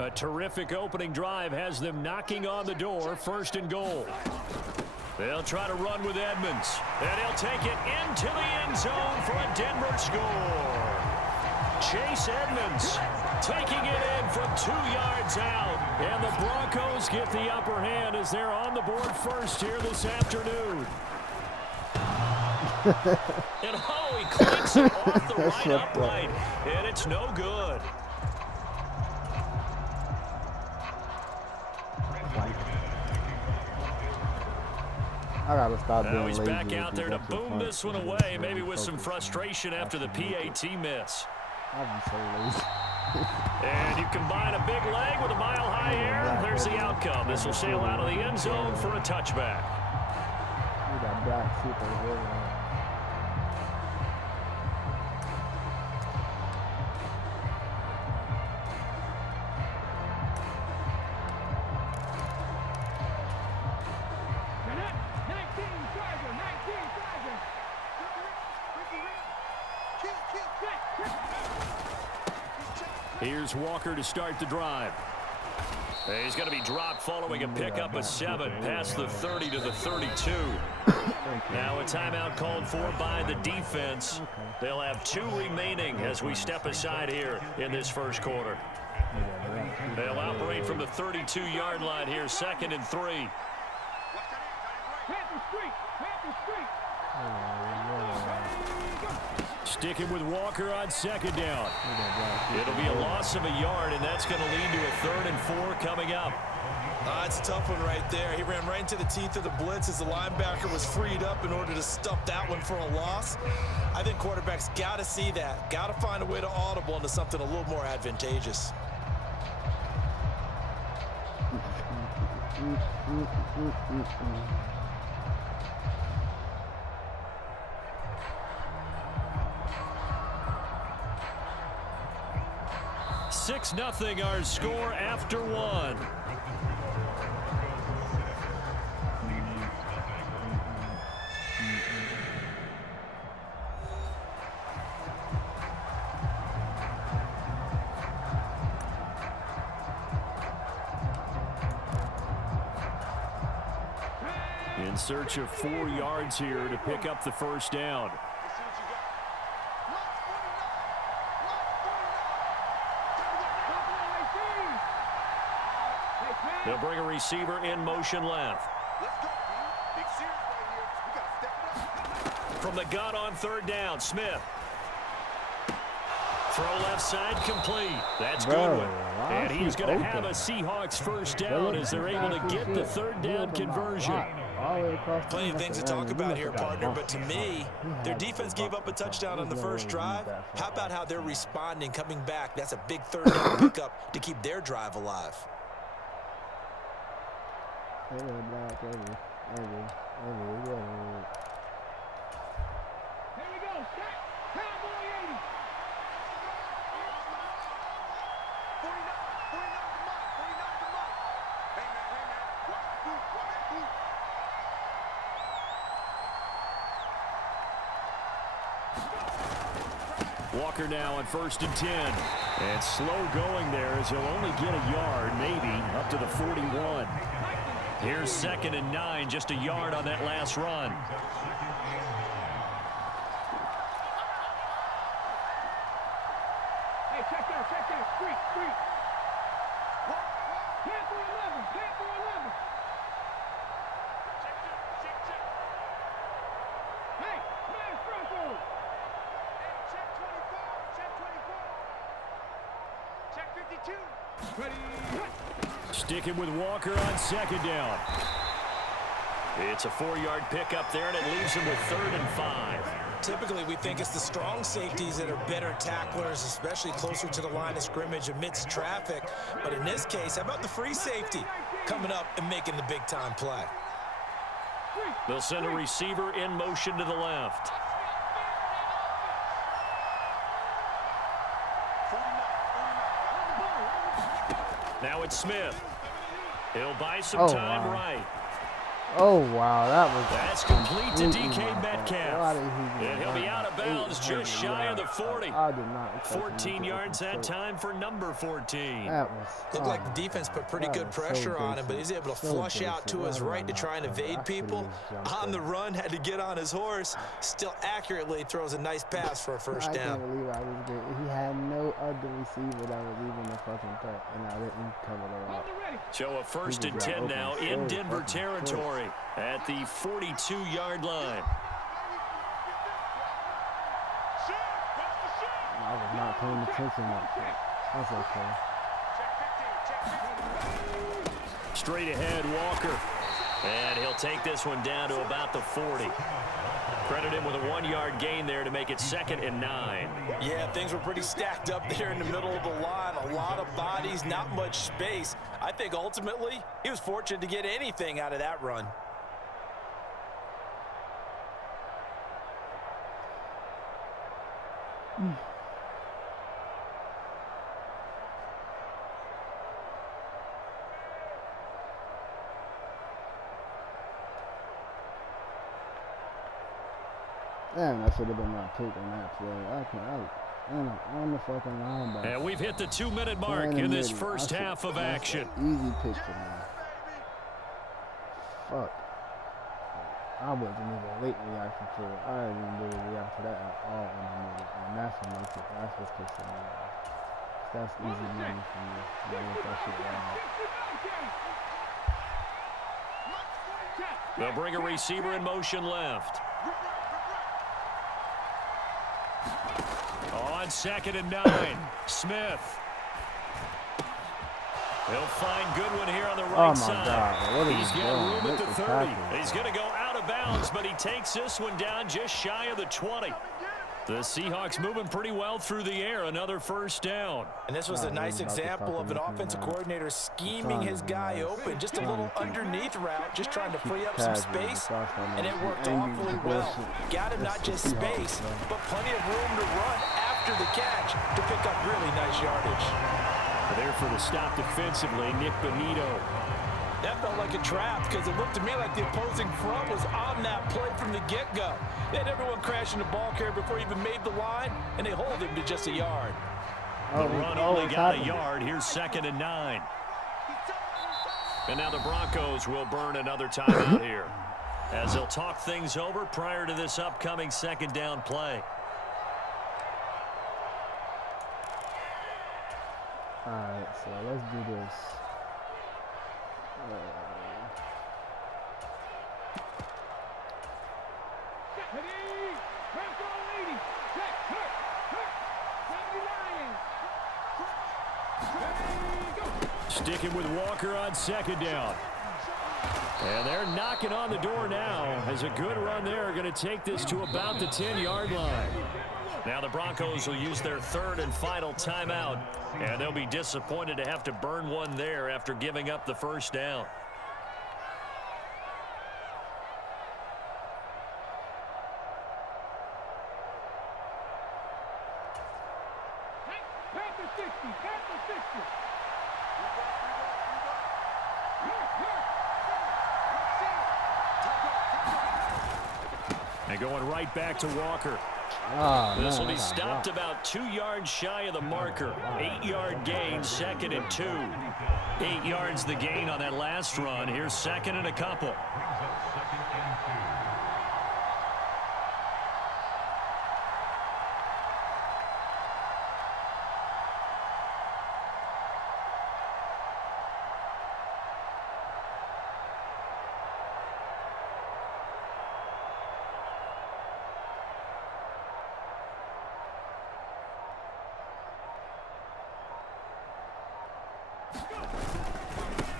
A terrific opening drive has them knocking on the door, 1st and goal. They'll try to run with Edmonds, and he'll take it into the end zone for a Denver score. Chase Edmonds taking it in from 2 yards out, and the Broncos get the upper hand as they're on the board first here this afternoon. And he clanks it off the right upright, and it's no good. I gotta stop being Now he's lazy back out there to boom this one away, maybe with some frustration after the PAT miss. I'm so lazy. And you combine a big leg with a mile-high air, there's the outcome. This will sail out of the end zone for a touchback. You got black super here. Here's Walker to start the drive. He's going to be dropped following a pickup of 7 past the 30 to the 32. Now a timeout called for by the defense. They'll have 2 remaining as we step aside here in this first quarter. They'll operate from the 32-yard line here, 2nd and 3. Sticking with Walker on 2nd down. It'll be a loss of a yard, and that's going to lead to a 3rd and 4 coming up. It's a tough one right there. He ran right into the teeth of the blitz as the linebacker was freed up in order to stuff that one for a loss. I think quarterbacks got to see that. Got to find a way to audible into something a little more advantageous. Six 0 our score after 1. In search of 4 yards here to pick up the 1st down. They'll bring a receiver in motion left. From the gun on 3rd down, Smith. Throw left side complete. That's good one. And he's going to have a Seahawks 1st down as they're able to get the 3rd down conversion. Plenty of things to talk about here, partner, but to me, their defense gave up a touchdown on the 1st drive. How about how they're responding, coming back? That's a big 3rd down pickup to keep their drive alive. Walker now on 1st and 10. And slow going there as he'll only get a yard, maybe, up to the 41. Here's 2nd and 9, just a yard on that last run. Hey, check that, street. Panther 11. Check. Hey, man, Franco. Check 24. Check 52. Ready. Sticking with Walker on 2nd down. It's a 4-yard pickup there, and it leaves him with 3rd and 5. Typically, we think it's the strong safeties that are better tacklers, especially closer to the line of scrimmage amidst traffic. But in this case, how about the free safety coming up and making the big-time play? They'll send a receiver in motion to the left. Now it's Smith. He'll buy some time right. Oh, wow. That's complete to DK Metcalf. And he'll be out of bounds just shy of the 40. I did not. 14 yards that time for number 14. That was. Looked like the defense put pretty good pressure on him, but he's able to flush out to his right to try and evade people. On the run, had to get on his horse. Still accurately throws a nice pass for a first down. I can't believe I was good. He had no other receiver that was even a fucking threat, and I didn't cover the route. So a 1st and 10 now in Denver territory at the 42-yard line. I was not paying attention up there. That's okay. Straight ahead, Walker. And he'll take this one down to about the 40. Credit him with a 1-yard gain there to make it 2nd and 9. Yeah, things were pretty stacked up there in the middle of the line. A lot of bodies, not much space. I think ultimately he was fortunate to get anything out of that run. Damn, that should have been my pick on that play. I'm on the fucking linebacker. And we've hit the 2-minute mark in this first half of action. Easy pick for me. Fuck. I wasn't even late reaction to it. I didn't even really react to that at all in the movie. And that's what makes it. That's what picks it me. That's easy money for me. I get that shit right. They'll bring a receiver in motion left. On 2nd and 9, Smith. He'll find Goodwin here on the right side. God. What He's got room at the 30. Tackle. He's going to go out of bounds, but he takes this one down just shy of the 20. The Seahawks moving pretty well through the air. Another first down. And this was a nice example of an offensive coordinator scheming his guy open. Just a little underneath route, just trying to free up some space. And it worked awfully well. Got him not just space, but plenty of room to run after the catch to pick up really nice yardage. There for the stop defensively, Nick Bonito. That felt like a trap because it looked to me like the opposing front was on that play from the get-go. They had everyone crashing the ball carrier before he even made the line, and they hold him to just a yard. The run only got a yard. Here's 2nd and 9. And now the Broncos will burn another timeout here as they'll talk things over prior to this upcoming 2nd down play. All right, so let's do this. Sticking with Walker on 2nd down. And they're knocking on the door now as a good run there. Going to take this to about the 10-yard line. Now the Broncos will use their 3rd and final timeout, and they'll be disappointed to have to burn one there after giving up the first down. Panther 60, Panther 60. And going right back to Walker. This will be stopped about 2 yards shy of the marker. 8-yard gain, 2nd and 2. 8 yards the gain on that last run. Here's 2nd and a couple.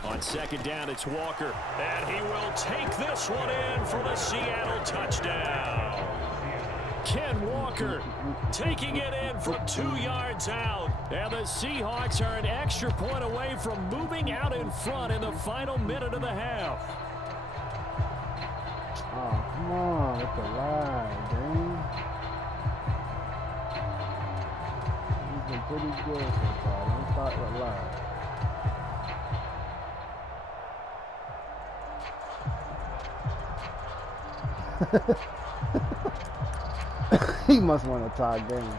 On 2nd down, it's Walker. And he will take this one in for the Seattle touchdown. Ken Walker taking it in from 2 yards out. And the Seahawks are an extra point away from moving out in front in the final minute of the half. Oh, come on with the lie, Dane. He's been pretty good so far. Don't start with lie. He must want a tie game.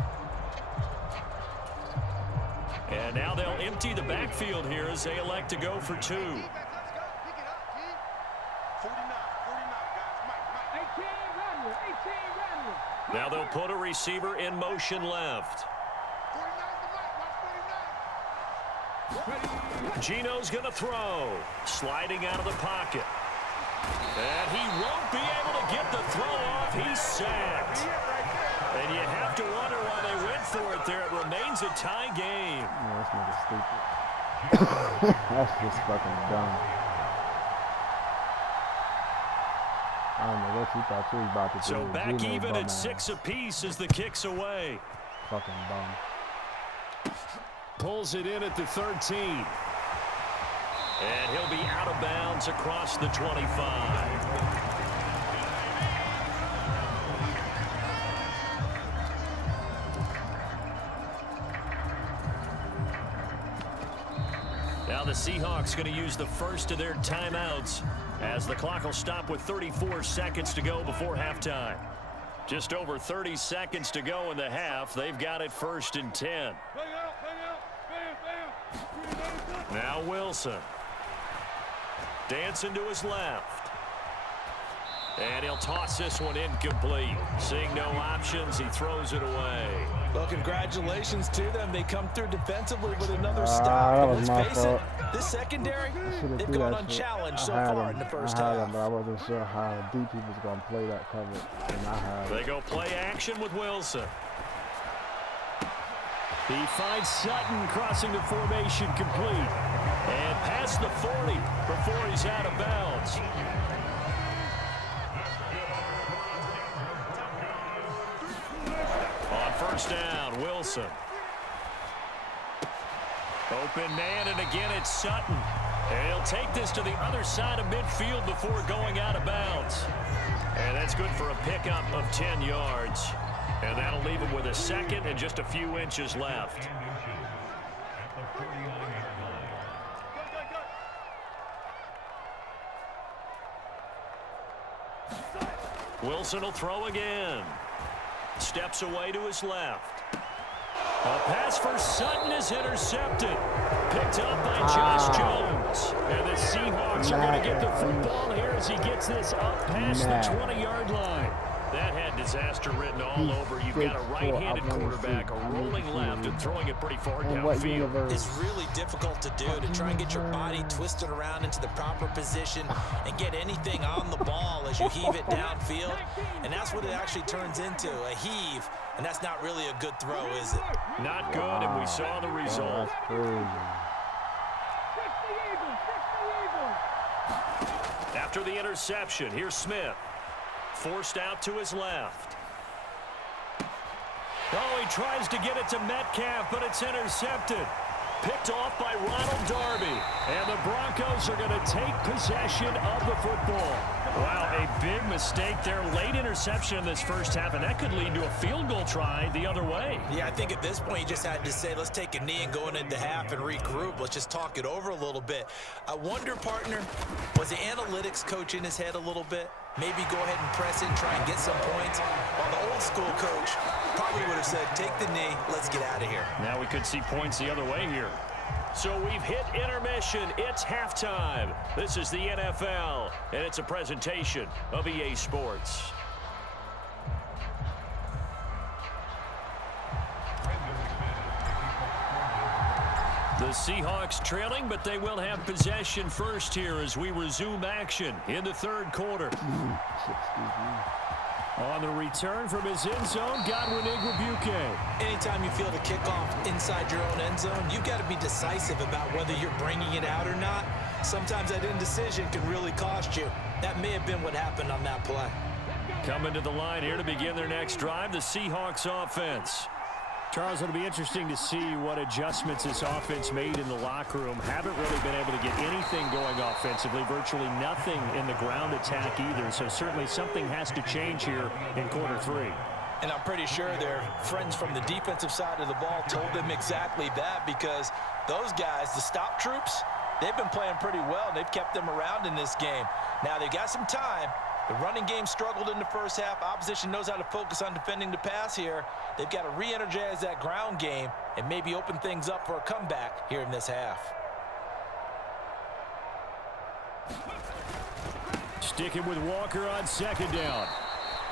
And now they'll empty the backfield here as they elect to go for 2. 18 Rattler. Now they'll put a receiver in motion left. Gino's going to throw. Sliding out of the pocket. And he won't be able to get the throw off. He's sacked. And you have to wonder why they went for it there. It remains a tie game. Yeah, this nigga's stupid. That's just fucking dumb. I don't know what you thought you was about to do. So back Gino even bum at ass. 6 apiece as the kick's away. Fucking bum. Pulls it in at the 13. And he'll be out of bounds across the 25. Now the Seahawks going to use the first of their timeouts as the clock will stop with 34 seconds to go before halftime. Just over 30 seconds to go in the half. They've got it 1st and 10. Now Wilson. Dancing to his left. And he'll toss this one incomplete. Seeing no options, he throws it away. Well, congratulations to them. They come through defensively with another stop. That was Let's my face fault. it, this secondary, Should've they've threw gone that shit. unchallenged I so had far him. in the first I had half. him, but I wasn't sure how deep he was going to play that cover. And I had They go play action with Wilson. He finds Sutton crossing the formation complete. And past the 40 before he's out of bounds. On 1st down, Wilson. Open man, and again it's Sutton. And he'll take this to the other side of midfield before going out of bounds. And that's good for a pickup of 10 yards. And that'll leave him with a second and just a few inches left. Wilson will throw again. Steps away to his left. A pass for Sutton is intercepted. Picked up by Josh Jones. And the Seahawks are going to get the football here as he gets this up past the 20-yard line. That had disaster written all over. You've got a right-handed quarterback, a rolling left, and throwing it pretty far downfield. It's really difficult to do, to try and get your body twisted around into the proper position and get anything on the ball as you heave it downfield. And that's what it actually turns into, a heave. And that's not really a good throw, is it? Not good, and we saw the result. After the interception, here's Smith. Forced out to his left. Oh, he tries to get it to Metcalf, but it's intercepted. Picked off by Ronald Darby. And the Broncos are going to take possession of the football. Wow, a big mistake there. Late interception in this first half, and that could lead to a field goal try the other way. Yeah, I think at this point you just had to say, let's take a knee and go into half and regroup. Let's just talk it over a little bit. I wonder, partner, was the analytics coach in his head a little bit? Maybe go ahead and press it and try and get some points. While the old school coach probably would have said, take the knee, let's get out of here. Now we could see points the other way here. So we've hit intermission. It's halftime. This is the NFL, and it's a presentation of EA Sports. The Seahawks trailing, but they will have possession first here as we resume action in the third quarter. On the return from his end zone, Godwin Igwebuike. Anytime you feel the kickoff inside your own end zone, you've got to be decisive about whether you're bringing it out or not. Sometimes that indecision can really cost you. That may have been what happened on that play. Coming to the line here to begin their next drive, the Seahawks offense. Charles, it'll be interesting to see what adjustments this offense made in the locker room. Haven't really been able to get anything going offensively, virtually nothing in the ground attack either. So certainly something has to change here in quarter three. And I'm pretty sure their friends from the defensive side of the ball told them exactly that, because those guys, the stop troops, they've been playing pretty well. They've kept them around in this game. Now they've got some time, The running game struggled in the first half. Opposition knows how to focus on defending the pass here. They've got to re-energize that ground game and maybe open things up for a comeback here in this half. Sticking with Walker on second down.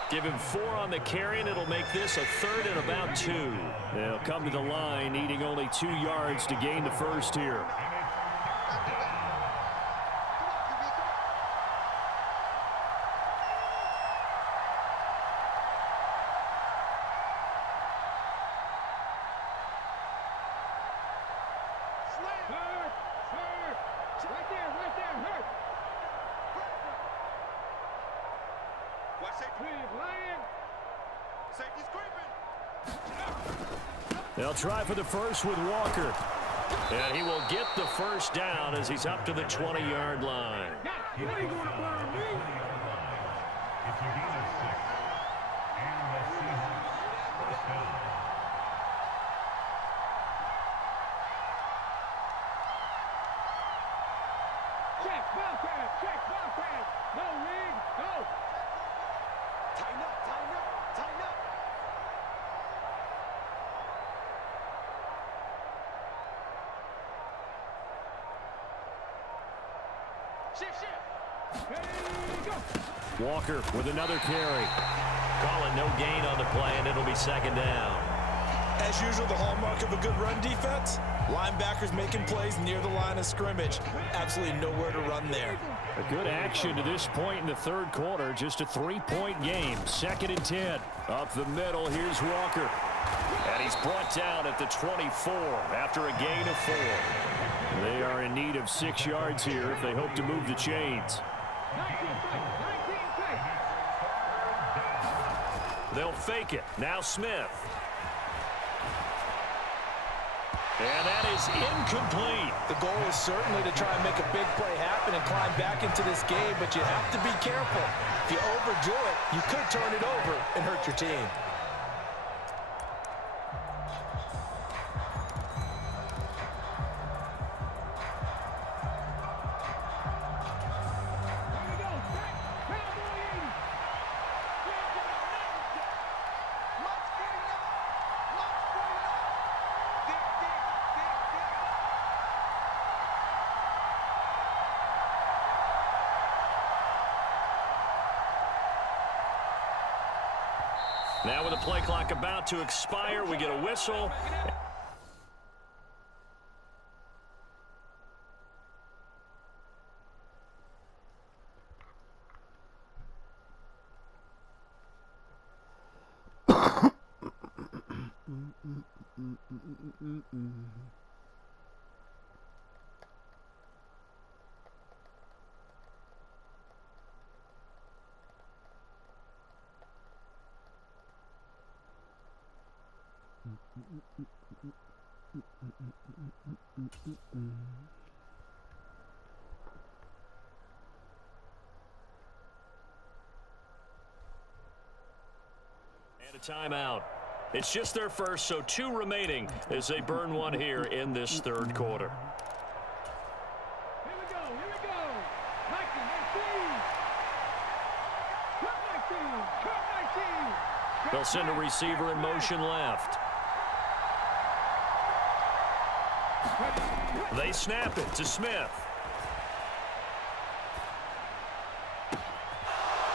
Give him 4 on the carry, and it'll make this a 3rd and about 2. They'll come to the line, needing only 2 yards to gain the first here. They'll try for the first with Walker. And he will get the first down as he's up to the 20-yard line. Check, ball pass. No rig, go. Tighten up. Walker with another carry. Calling no gain on the play, and it'll be second down. As usual, the hallmark of a good run defense, linebackers making plays near the line of scrimmage. Absolutely nowhere to run there. A good action to this point in the third quarter. Just a 3-point game. 2nd and 10. Up the middle, here's Walker. And he's brought down at the 24 after a gain of 4. They are in need of 6 yards here if they hope to move the chains. They'll fake it. Now Smith. And that is incomplete. The goal is certainly to try and make a big play happen and climb back into this game, but you have to be careful. If you overdo it, you could turn it over and hurt your team. Now with the play clock about to expire, we get a whistle. And a timeout. It's just their first, so 2 remaining as they burn one here in this third quarter. Here we go. Mikey, 19. Cut 19. They'll send a receiver in motion left. They snap it to Smith.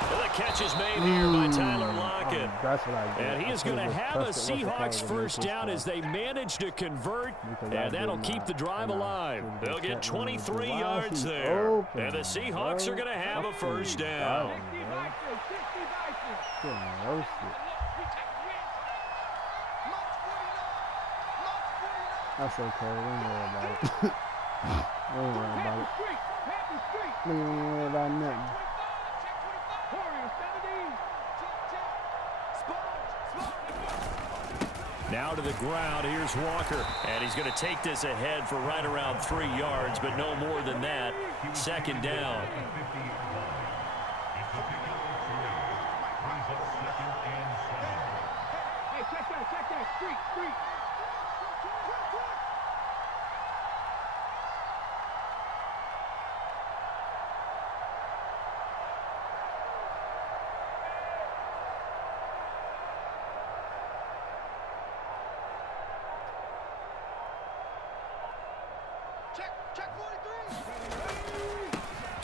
Well, the catch is made here by Tyler Lockett. That's what I did. And he is going to have a Seahawks first down as they manage to convert, and that'll keep the drive alive. They'll get 23 yards there, and the Seahawks are going to have a first down. That's okay. We ain't worry about it. We ain't worry about it. We ain't worry about nothing. Now to the ground. Here's Walker. And he's going to take this ahead for right around 3 yards, but no more than that. Second down. Hey, check that. Street.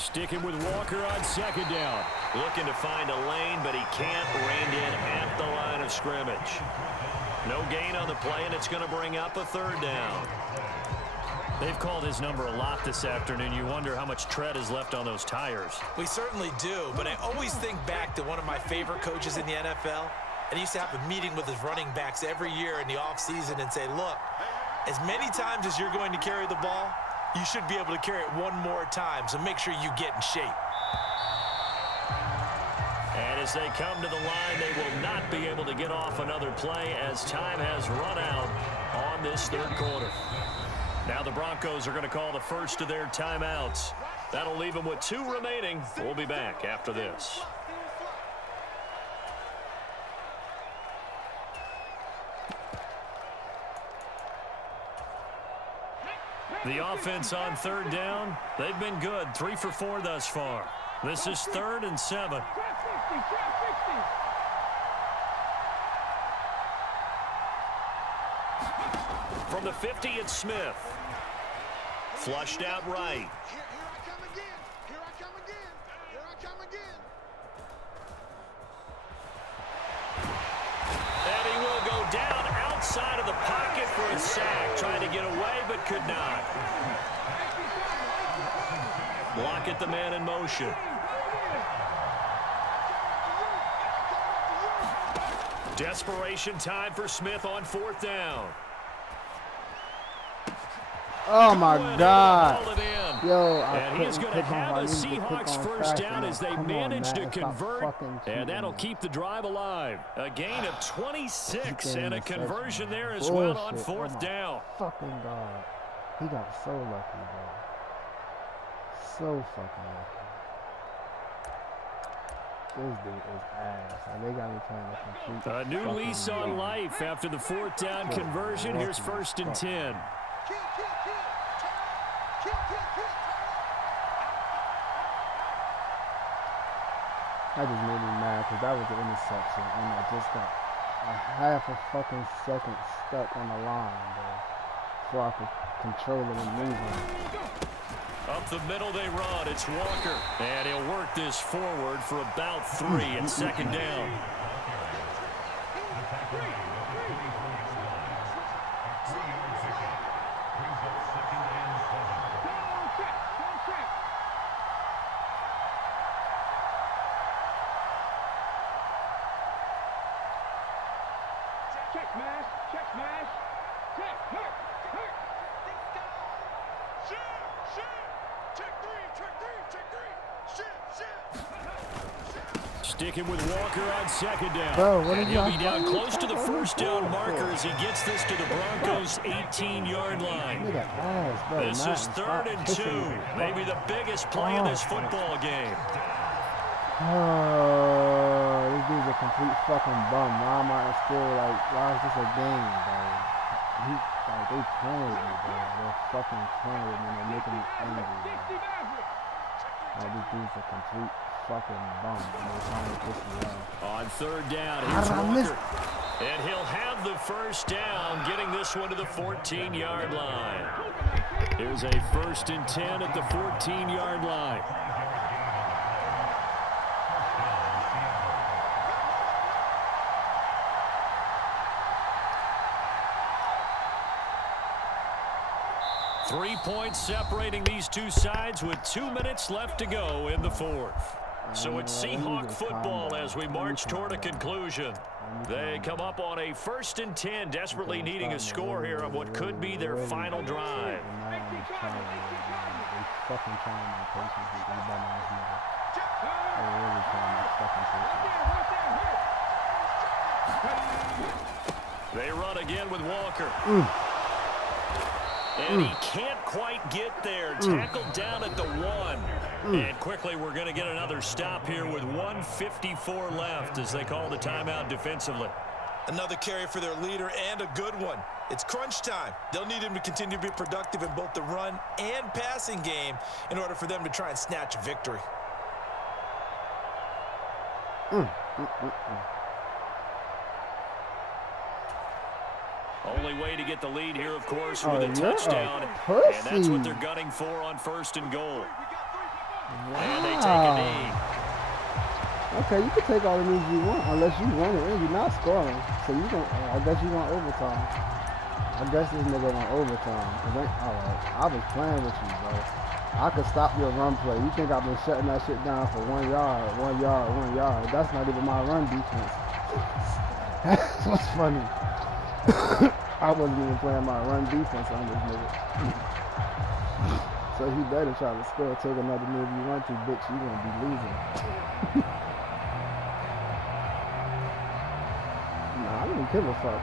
Sticking with Walker on second down. Looking to find a lane, but he can't. Reined in at the line of scrimmage. No gain on the play, and it's going to bring up a third down. They've called his number a lot this afternoon. You wonder how much tread is left on those tires. We certainly do, but I always think back to one of my favorite coaches in the NFL. And he used to have a meeting with his running backs every year in the offseason and say, look, as many times as you're going to carry the ball, you should be able to carry it one more time, so make sure you get in shape. And as they come to the line, they will not be able to get off another play as time has run out on this third quarter. Now the Broncos are going to call the first of their timeouts. That'll leave them with 2 remaining. We'll be back after this. The offense on third down, they've been good. 3 for 4 thus far. This is 3rd and 7. From the 50, it's Smith. Flushed out right. Here I come again. Here I come again. Here I come again. And he will go down outside of the pocket for a sack. Trying to get away, but could not. Block it, the man in motion. Desperation time for Smith on 4th down. Oh my God. Hauled it in. Yo, And he is going to have a Seahawks first down as they manage to convert. And that'll keep the drive alive. A gain of 26 and a conversion there as well on 4th down. Fucking God. He got so lucky, bro. So fucking lucky. This dude is ass. Like, they got me playing a complete A new lease on life after the 4th down conversion. Here's 1st and 10. That just made me mad because that was an interception and I just got a half a fucking second stuck on the line, bro, before I could control it and move it. Up the middle they run. It's Walker. And he'll work this forward for about 3 and 2nd down. Sticking with Walker on 2nd down. Bro, what and is he'll that? be down close to the 1st down marker as he gets this to the Broncos' 18-yard line. Look at ass, bro. This is 3rd and 2. Maybe the biggest play in this football game. Oh, this dude's a complete fucking bum. Why am I still like, why is this a game, bro? They playing with me, bro. They're fucking playing with me and they're making me angry, bro. Like, this dude's a complete fucking bum. And they're trying to piss me off. On 3rd down, here's Walker. And he'll have the 1st down, getting this one to the 14-yard line. Here's a 1st and 10 at the 14-yard line. Three points separating these two sides with 2 minutes left to go in the 4th. So it's Seahawk football as we march toward a conclusion. They come up on a 1st and 10, desperately needing a score here on what could be their final drive. They run again with Walker. And he can't quite get there. Tackled down at the 1. And quickly we're going to get another stop here with 1:54 left as they call the timeout defensively. Another carry for their leader and a good one. It's crunch time. They'll need him to continue to be productive in both the run and passing game in order for them to try and snatch a victory. Only way to get the lead here, of course, with a touchdown. And that's what they're gunning for on 1st and goal. And they take a knee. Okay, you can take all the knees you want, unless you want it and you're not scoring. So you don't. I guess you want overtime. I guess this nigga want overtime. Alright, I was playing with you, bro. I could stop your run play. You think I've been shutting that shit down for 1 yard, 1 yard, 1 yard? That's not even my run defense. That's what's funny. I wasn't even playing my run defense on this nigga. So he better try to score. Take another move you want to, bitch. You gonna be losing. Nah, I don't give a fuck.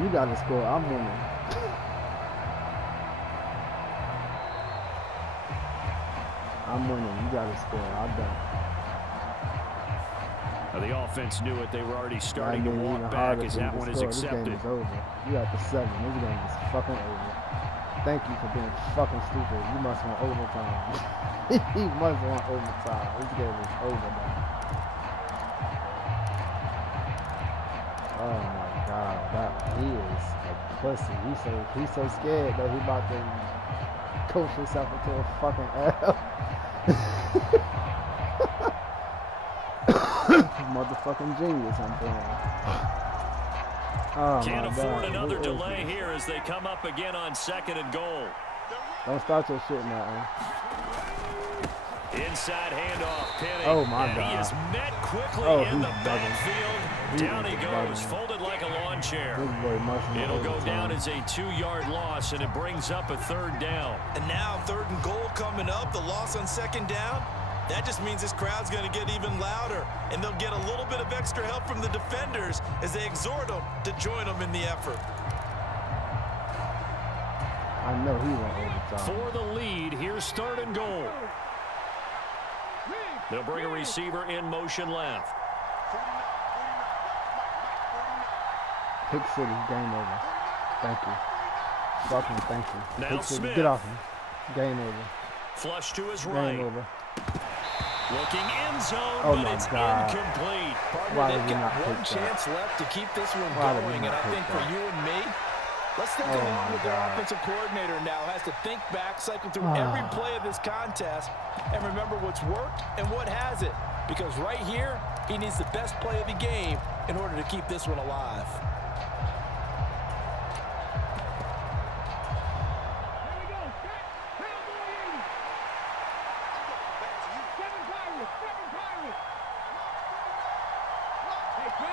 You gotta score. I'm winning. I'm winning. You gotta score. I don't. Now the offense knew it. They were already starting to walk back as that one is accepted. This game is over. You got the 7. This game is fucking over. Thank you for being fucking stupid. You must want overtime. You must want overtime. This game is over now. Oh my god, he is a pussy. He's so scared that he about to coach himself into a fucking L. Motherfucking genius, I'm playing. Oh Can't my afford god. another delay here as they come up again on 2nd and goal. Don't start your shit now, man. Inside handoff, Penny. Oh my and god. He is met quickly in the backfield. Down he goes, folded like a lawn chair. It'll go down as a 2-yard loss, and it brings up a 3rd down. And now 3rd and goal coming up, the loss on 2nd down. That just means this crowd's going to get even louder, and they'll get a little bit of extra help from the defenders as they exhort them to join them in the effort. I know he went overtime. For the lead, here's 3rd and goal. They'll bring a receiver in motion left. Pick City, game over. Thank you. Fucking thank you. Now Pick City, Smith. get off him. Game over. Flush to his Game right. over. Looking end zone, Oh but my it's God. incomplete. Why They've did we got not one pick chance left to keep this one Why did we going, not and I pick think for that? you and me, let's think Oh along my with their God. offensive coordinator now has to think back, cycle through every play of this contest, and remember what's worked and what hasn't. Because right here, he needs the best play of the game in order to keep this one alive.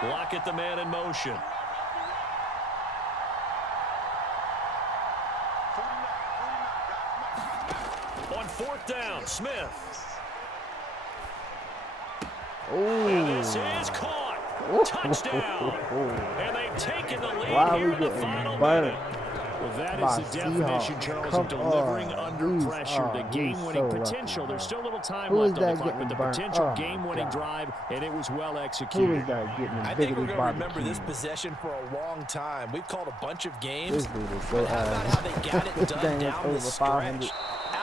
Block at the man in motion. On 4th down, Smith. And this is caught. Touchdown. And they've taken the lead Why are here we in the getting final burnt? minute. Well, that By is the definition, Seahawks. Charles, Come of delivering on. under He's- pressure. The he's game-winning so potential. lucky, There's still a little time Who is left on the that clock, but getting the burnt? potential Oh, my game-winning God. drive, and it was well Who executed. is that getting I the think we're biggity going to remember barbecue? this possession for a long time. We've called a bunch of games. This dude is so But how about how they got it This done game is down the over 500. stretch?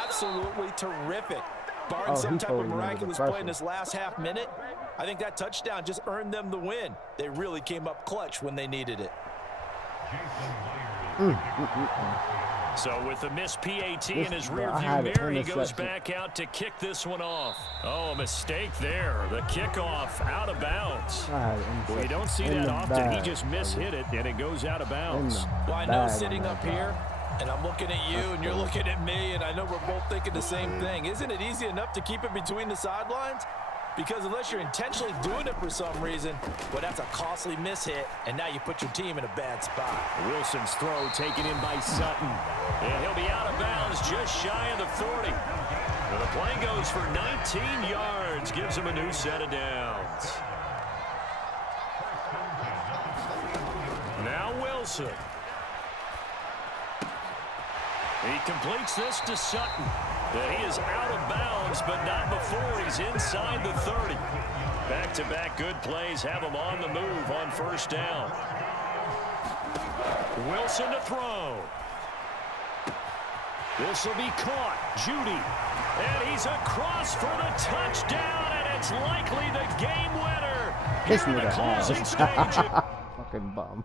Absolutely terrific. Barring Oh, some he type told of him under the miraculous play in pressure. this last half minute, I think that touchdown just earned them the win. They really came up clutch when they needed it. So with the missed PAT in his I rearview had an mirror, he goes interception. back out to kick this one off. Oh, a mistake there. The kickoff out of bounds. I had an We interception don't see in that the often. He bag, just brother. mishit it, and it goes out of In bounds. the Well, I know bag sitting on up that here, drive. and I'm looking at you, and you're looking at me, and I know we're both thinking the same thing. Isn't it easy enough to keep it between the sidelines? Because unless you're intentionally doing it for some reason, well, that's a costly mishit, and now you put your team in a bad spot. Wilson's throw taken in by Sutton. And he'll be out of bounds just shy of the 40. And the play goes for 19 yards. Gives him a new set of downs. Now Wilson. He completes this to Sutton. He is out of bounds, but not before he's inside the 30. Back-to-back good plays have him on the move on 1st down. Wilson to throw. This will be caught. Judy. And he's across for the touchdown, and it's likely the game winner. This Here in the nigga closing ass. stage. Fucking bum.